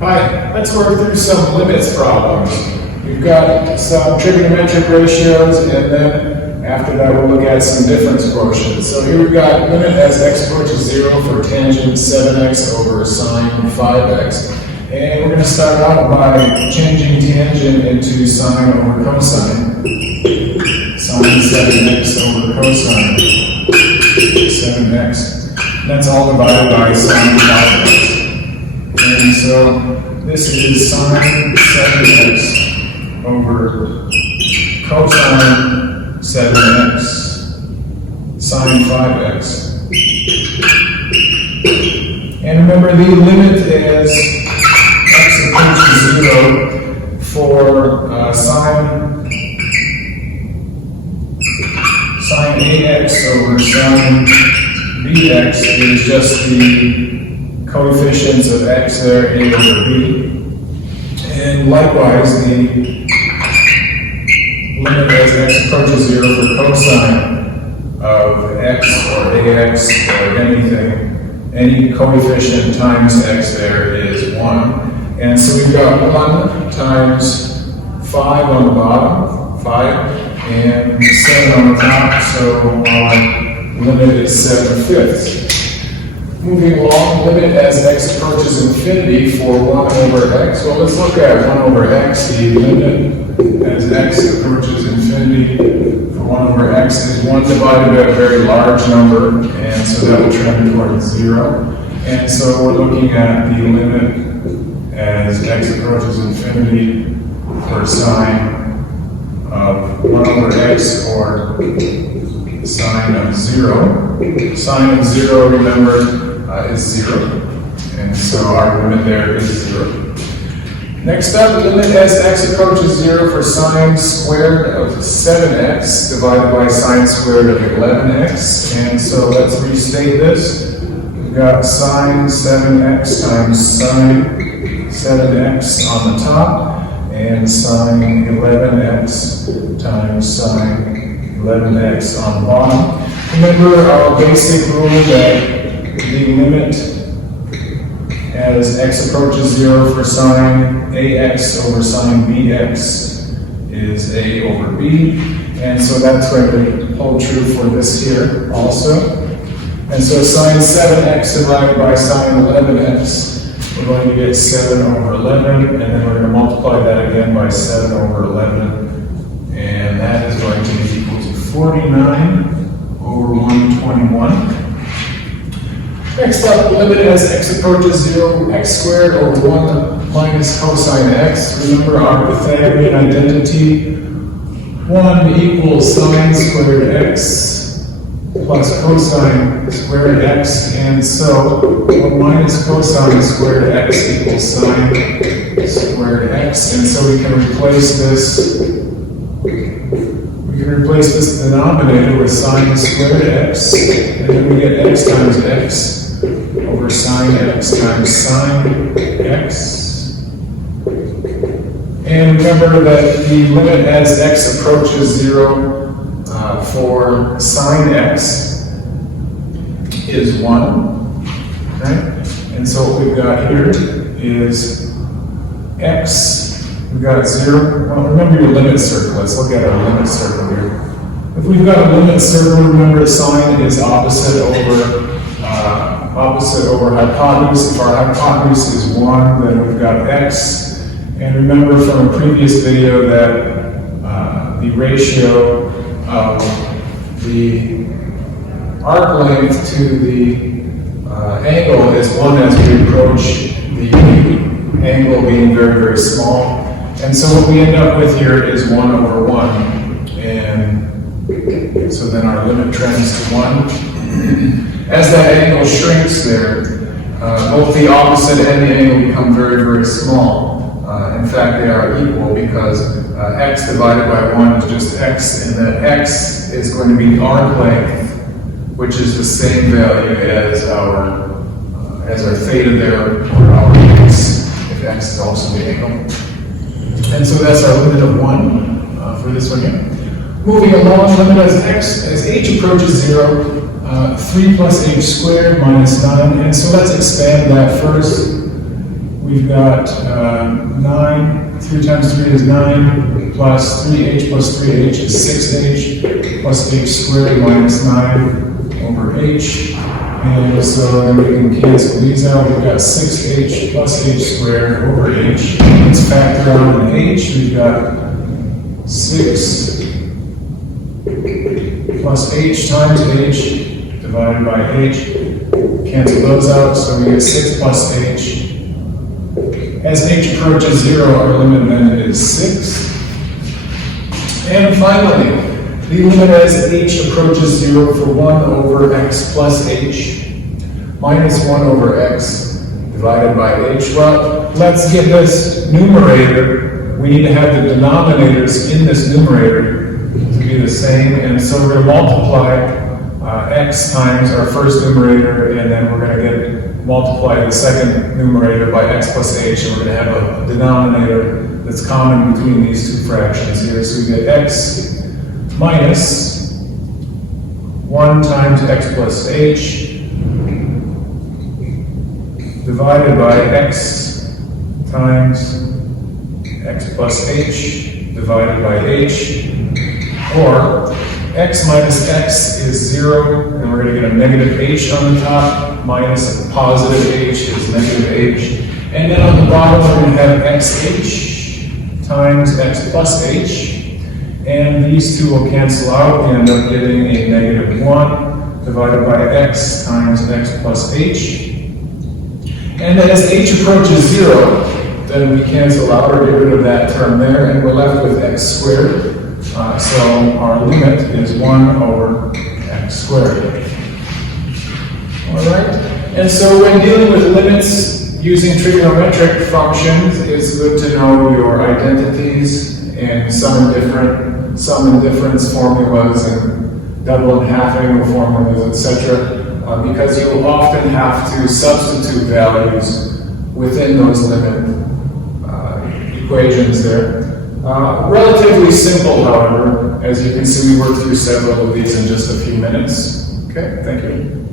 Hi, let's work through some limits problems. We've got some trigonometric ratios, and then after that we'll look at some difference quotients. So here we've got limit as x approaches 0 for tangent 7x over sine 5x. And we're going to start out by changing tangent into sine over cosine. Sine 7x over cosine 7x. That's all divided by sine 5x. And so this is sine 7x over cosine 7x sine 5x. And remember, the limit is x approaches 0 for sine ax over sine bx is just the coefficients of x there, a over b. And likewise, the limit as x approaches 0 for cosine of x or ax or anything, any coefficient times x there is 1. And so we've got 1 times 5 on the bottom, 5, and 7 on the top, so our limit is 7/5. Moving along, limit as x approaches infinity for 1 over x. Well, let's look at 1 over x. The limit as x approaches infinity for 1 over x is 1 divided by a very large number, and so that will trend towards 0. And so we're looking at the limit as x approaches infinity for sine of 1 over x or sine of 0. Sine of 0, remember, is 0, and so our limit there is 0. Next up, limit as x approaches 0 for sine squared of 7x divided by sine squared of 11x, and so let's restate this. We've got sine 7x times sine 7x on the top, and sine 11x times sine 11x on the bottom. Remember our basic rule that the limit as x approaches 0 for sine ax over sine bx is a over b, and so that's going to hold true for this here also. And so sine 7x divided by sine 11x, we're going to get 7 over 11, and then we're going to multiply that again by 7 over 11, and that is going to be equal to 49 over 121. Next up, limit as x approaches 0, x squared over 1 minus cosine x. Remember our Pythagorean identity. 1 equals sine squared x plus cosine squared x, and so 1 minus cosine squared x equals sine squared x, and so we can replace this. We can replace this denominator with sine squared x, and then we get x times x over sine x times sine x. And remember that the limit as x approaches 0 for sine x is 1, right? And so what we've got here is x, we've got 0. Well, remember your limit circle. Let's look at our limit circle here. If we've got a limit circle, remember sine is opposite over hypotenuse. If our hypotenuse is 1, then we've got x. And remember from a previous video that the ratio of the arc length to the angle is 1 as we approach the angle being very, very small. And so what we end up with here is 1 over 1. And so then our limit trends to 1. As that angle shrinks there, both the opposite and the angle become very, very small. In fact, they are equal because x divided by 1 is just x, and that x is going to be the arc length, which is the same value as our theta there, or our x, if x is also the angle. And so that's our limit of 1 for this one here. Moving along, limit as h approaches 0, 3 plus h squared minus 9, and so let's expand that first. we've got 9, 3 times 3 is 9, plus 3h plus 3h is 6h, plus h squared minus 9 over h. And so then we can cancel these out. We've got 6h plus h squared over h. Let's factor out an h. We've got 6 plus h times h divided by h. Cancel those out, so we get 6 plus h. As h approaches 0, our limit then is 6. And finally, the limit as h approaches 0 for 1 over x plus h minus 1 over x divided by h. Well, let's get this numerator. We need to have the denominators in this numerator to be the same, and so we're going to multiply x times our first numerator, and then we're going to multiply the second numerator by x plus h, and we're going to have a denominator that's common between these two fractions here. So we get x minus 1 times x plus h divided by x times x plus h divided by h, or x minus x is 0, and we're going to get a negative h on the top, minus a positive h is negative h. And then on the bottom, we're going to have xh times x plus h. And these two will cancel out and end up getting a negative 1 divided by x times x plus h. And then as h approaches 0, then we cancel out or get rid of that term there, and we're left with x squared. So our limit is 1 over x squared. All right? And so when dealing with limits using trigonometric functions, it's good to know your identities and sum and difference formulas and double and halving formulas, etc. Because you'll often have to substitute values within those limit equations there. Relatively simple, however. As you can see, we worked through several of these in just a few minutes. Okay, thank you.